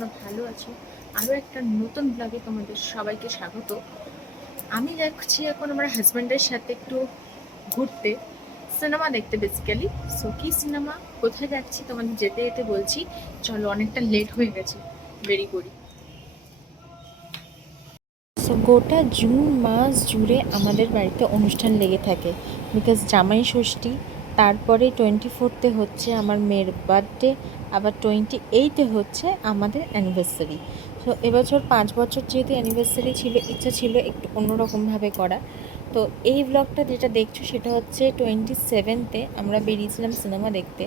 তোমরা ভালো আছো। আরও একটা নতুন ব্লগে তোমাদের সবাইকে স্বাগত। আমি যাচ্ছি এখন আমার হাজব্যান্ডের সাথে একটু ঘুরতে, সিনেমা দেখতে বেসিক্যালি। সো কি সিনেমা, কোথায় যাচ্ছি তোমাদের যেতে যেতে বলছি। চলো, অনেকটা লেট হয়ে গেছে, বেরিয়ে পড়ি। সো গোটা জুন মাস জুড়ে আমাদের বাড়িতে অনুষ্ঠান লেগে থাকে, বিকজ জামাই ষষ্ঠী, তারপরে 24th হচ্ছে আমার মেয়ের বার্থডে, আবার 28 হচ্ছে আমাদের অ্যানিভার্সারি। সো এবছর 5 বছর যেহেতু অ্যানিভার্সারি ছিল, ইচ্ছা ছিল একটু অন্যরকমভাবে করা। তো এই ব্লগটা যেটা দেখছো সেটা হচ্ছে 27th আমরা বেরিয়েছিলাম সিনেমা দেখতে,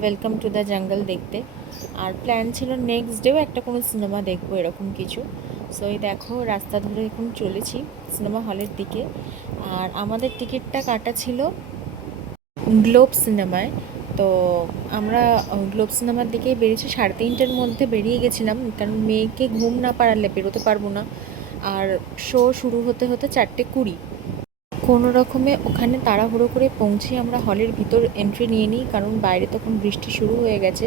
ওয়েলকাম টু দ্য জঙ্গল দেখতে। আর প্ল্যান ছিল নেক্সট ডেও একটা কোনো সিনেমা দেখবো, এরকম কিছু। সো এই দেখো, রাস্তা ধরে এখন চলেছি সিনেমা হলের দিকে। আর আমাদের টিকিটটা কাটা ছিল গ্লোব সিনেমায়। তো আমরা গ্লোব সিনেমার দিকেই বেরিয়েছি, 3:30টার মধ্যে বেরিয়ে গেছিলাম, কারণ মেয়েকে ঘুম না পাড়ালে বেরোতে পারবো না। আর শো শুরু হতে হতে 4:20। কোনো রকমে ওখানে তাড়াহুড়ো করে পৌঁছে আমরা হলের ভিতর এন্ট্রি নিয়ে নিই, কারণ বাইরে তখন বৃষ্টি শুরু হয়ে গেছে।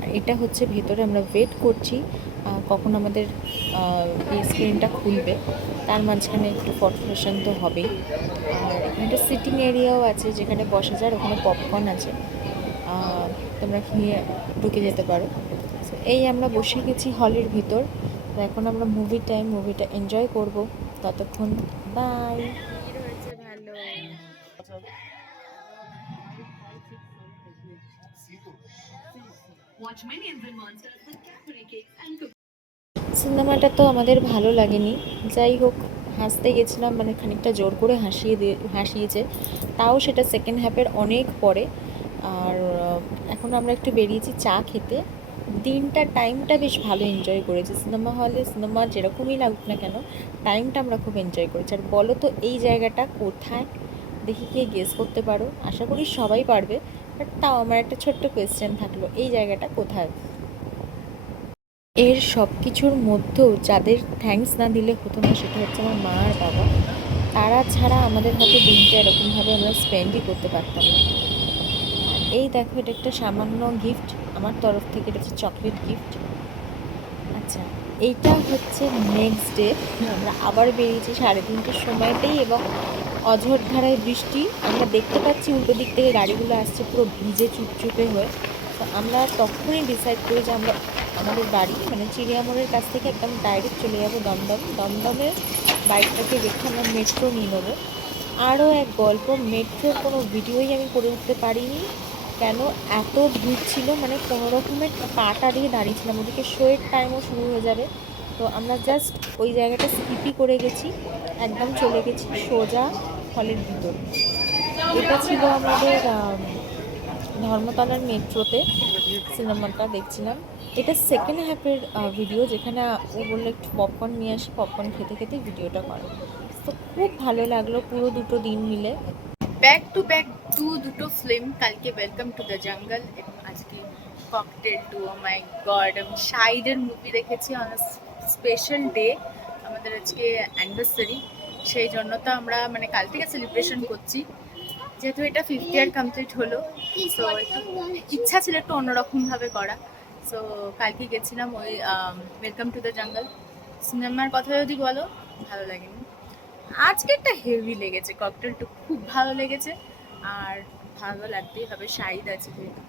আর এটা হচ্ছে ভেতরে, আমরা ওয়েট করছি কখন আমাদের এই স্ক্রিনটা খুলবে। তার মাঝখানে একটু ফটো সেশন তো হবেই। আর এখানে একটা সিটিং এরিয়াও আছে যেখানে বসা যায়, ওখানে পপকর্ন আছে, তোমরা খেয়ে ঢুকে যেতে পারো। সো এই আমরা বসে গেছি হলের ভিতর। তো এখন আমরা মুভিটা এনজয় করব ততক্ষণ। বাই। ভালো। সিনেমাটা তো আমাদের ভালো লাগেনি, যাই হোক, হাসতে গেছিলাম, মানে খানিকটা জোর করে হাসিয়েছে, তাও সেটা সেকেন্ড হাফের অনেক পরে। আর এখন আমরা একটু বেরিয়েছি চা খেতে। টাইমটা বেশ ভালো এনজয় করেছি সিনেমা হলে। সিনেমা যেরকমই লাগুক না কেন, টাইমটা আমরা খুব এনজয় করেছি। আর বলো তো এই জায়গাটা কোথায়, দেখি কে গেস করতে পারো। আশা করি সবাই পারবে, বাট তাও আমার একটা ছোট্ট কোয়েশ্চেন থাকলো, এই জায়গাটা কোথায়। এর সব কিছুর মধ্যেও যাদের থ্যাঙ্কস না দিলে হতো না, সেটা হচ্ছে আমার মা আর বাবা। তারা ছাড়া আমাদের হয়তো দিনটা এরকমভাবে আমরা স্পেন্ডই করতে পারতাম না। এই দেখো, এটা একটা সামান্য গিফট আমার তরফ থেকে, এটা হচ্ছে চকলেট গিফট। আচ্ছা, এইটা হচ্ছে নেক্সট ডে আমরা আবার বেরিয়েছি 3:30টার সময়তেই, এবং অঝোরধারায় বৃষ্টি। আমরা দেখতে পাচ্ছি উল্টো দিক থেকে গাড়িগুলো আসছে পুরো ভিজে চুপচুপে হয়ে। তো আমরা তখনই ডিসাইড করি যে আমরা আমাদের বাড়ি মানে চিড়িয়ামোড়ের কাছ থেকে একদম ডাইরেক্ট চলে যাবো দমদমের বাইকটাকে রেখে আমরা মেট্রো নিয়ে নেবো। আরও এক গল্প, মেট্রোর কোনো ভিডিওই আমি করে উঠতে পারিনি, কেন এত ভিড় ছিল, মানে কোনো রকমের পাটা দিয়ে দাঁড়িয়েছিলাম, ওদিকে শোয়ের টাইমও শুরু হয়ে যাবে। তো আমরা জাস্ট ওই জায়গাটা স্কিপই করে গেছি, একদম চলে গেছি সোজা হলের ভিতর। এটা ছিল আমাদের ধর্মতলার মেট্রোতে সিনেমাটা দেখছিলাম। এটা সেকেন্ড হাফের ভিডিও, যেখানে ও বললো একটু পপকর্ন নিয়ে আসি, পপকর্ন খেতে খেতে ভিডিওটা করে। তো খুব ভালো লাগলো পুরো দুটো দিন মিলে, ব্যাক টু ব্যাক দুটো ফিল্ম। কালকে ওয়েলকাম টু দ্য জঙ্গল এবং আজকে ককটেল 2। ও মাই গড, আমি শাহিদের মুভি দেখেছি অন স্পেশাল ডে। আমাদের আজকে অ্যানিভার্সারি, সেই জন্য তো আমরা মানে কাল থেকে সেলিব্রেশন করছি, যেহেতু এটা 5th ইয়ার কমপ্লিট হলো। সো একটু ইচ্ছা ছিল একটু অন্যরকমভাবে করা। সো কালকে গেছিলাম ওই ওয়েলকাম টু দ্য জঙ্গল সিনেমার কথা যদি বলো, ভালো লাগেনি। আজকে একটা হেভি লেগেছে, ককটেলটা খুব ভালো লেগেছে। আর ভালো লাগতেই হবে, শাহিদ আছে যেহেতু।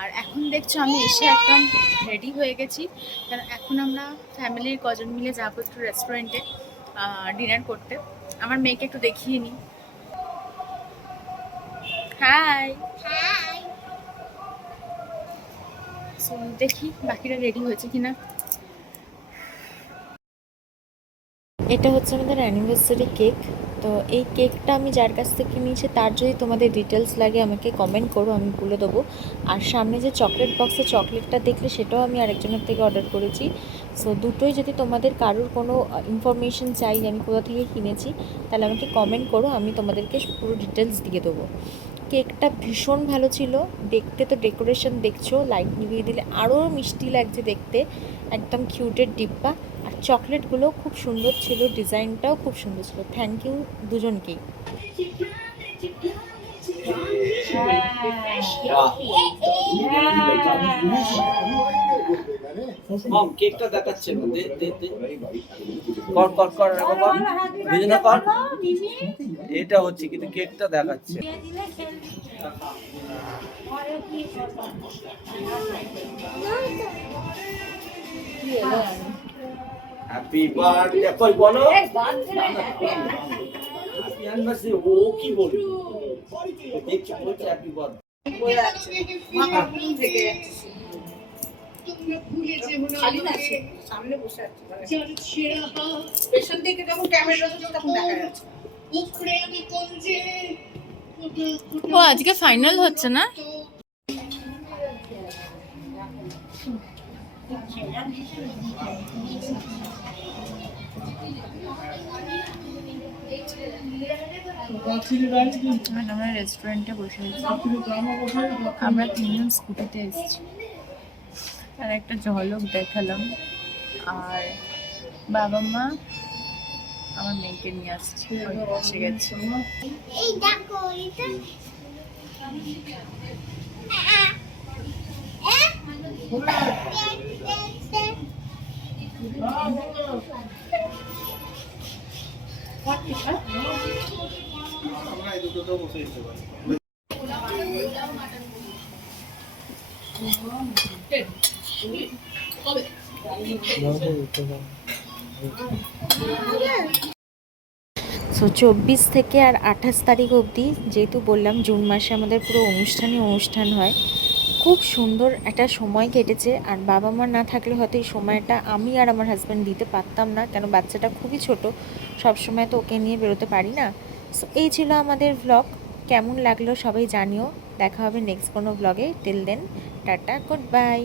আর এখন দেখছো আমি এসে একদম রেডি হয়ে গেছি, কারণ এখন আমরা ফ্যামিলির কজন মিলে যাবো একটু রেস্টুরেন্টে ডিনার করতে। আমার মেয়েকে একটু দেখিয়ে নিই। হাই। সো দেখি বাকিরা রেডি হয়েছে কিনা। এটা হচ্ছে আমাদের অ্যানিভার্সারি কেক। তো এই কেকটা আমি যার কাছ থেকে নিয়েছি তার যদি তোমাদের ডিটেলস লাগে আমাকে কমেন্ট করো, আমি বলে দেবো। আর সামনে যে চকলেট বক্সে চকলেটটা দেখলে সেটাও আমি আরেকজনের থেকে অর্ডার করেছি। সো দুটোই যদি তোমাদের কারোর কোনো ইনফরমেশন চাই আমি কোথা থেকে কিনেছি, তাহলে আমাকে কমেন্ট করো, আমি তোমাদেরকে পুরো ডিটেলস দিয়ে দেবো। কেকটা ভীষণ ভালো ছিল দেখতে। তো ডেকোরেশন দেখছো, লাইট নিভিয়ে দিলে আরও মিষ্টি লাগছে দেখতে, একদম কিউটের ডিব্বা। আর চকলেটগুলো খুব সুন্দর ছিল, ডিজাইনটাও খুব সুন্দর ছিল। থ্যাংক ইউ দুজনকেই। মম কেকটা দেখাচ্ছে না, দে দে দে, কর কর কর রাখো, কর দুজনে কর। এটা হচ্ছে কিন্তু কেকটা দেখাচ্ছে। হ্যাপি বার্থডে কই বলো, হ্যাপি অ্যানিভার্সারি। ও কি বলবি, দেখছি বলছে হ্যাপি বার্থডে। খালি না সামনে বসে আছে পেছন থেকে যখন ক্যামেরা তখন দেখা যাচ্ছে ও আজকে ফাইনাল হচ্ছে না? আমরা রেস্টুরেন্টে বসে আছি, আমরা 3জন স্কুটিতে এসেছি, আর একটা ঝলক দেখালাম। আর বাবা মা আমার মেয়েকে নিয়ে আসছে, এসে গেছে। এই দেখো এটা সো 24 থেকে আর 28 তারিখ অবধি, যেহেতু বললাম জুন মাসে আমাদের পুরো অনুষ্ঠান হয়, খুব সুন্দর একটা সময় কেটেছে। আর বাবা মা না থাকলে হয়তো এই সময়টা আমি আর আমার হাজব্যান্ড দিতে পারতাম না, কেন বাচ্চাটা খুবই ছোট, সব সময় তো ওকে নিয়ে বেরোতে পারি না। সো এই ছিল আমাদের ভ্লগ, কেমন লাগলো সবাই জানিও। দেখা হবে নেক্সট কোনো ভ্লগে, till then tata, good by.